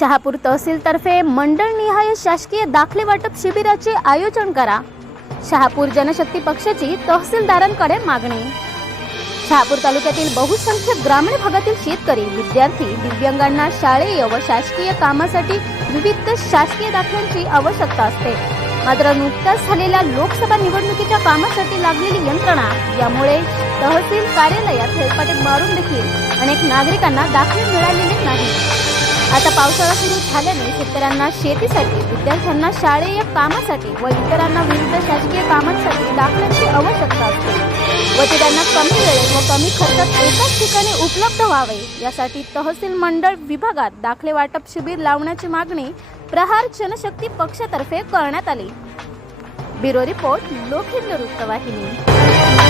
शहापूर तहसीलतर्फे मंडळनिहाय शासकीय दाखले वाटप शिबिराचे आयोजन करा. शहापूर जनशक्ती पक्षाची तहसीलदारांकडे मागणी. शहापूर तालुक्यातील बहुसंख्य ग्रामीण भागातील शेतकरी विद्यार्थी दिव्यांगांना शाळेय व शासकीय कामासाठी विविध शासकीय दाखल्यांची आवश्यकता असते. मात्र नुकत्याच झालेल्या लोकसभा निवडणुकीच्या कामासाठी लागलेली यंत्रणा यामुळे तहसील कार्यालयात हेलपाटे मारून देखील अनेक नागरिकांना दाखले मिळालेले नाही आता पावसाळा सुरू झाल्याने शेतकऱ्यांना शेतीसाठी विद्यार्थ्यांना शाळेय कामासाठी व इतरांना विविध शासकीय कामांसाठी दाखल्यांची आवश्यकता असते. व ते त्यांना कमी वेळेत व कमी खर्चात एकाच ठिकाणी उपलब्ध व्हावे यासाठी तहसील मंडळ विभागात दाखले वाटप शिबिर लावण्याची मागणी प्रहार जनशक्ती पक्षातर्फे करण्यात आली. ब्युरो रिपोर्ट लोकहिंद वृत्तवाहिनी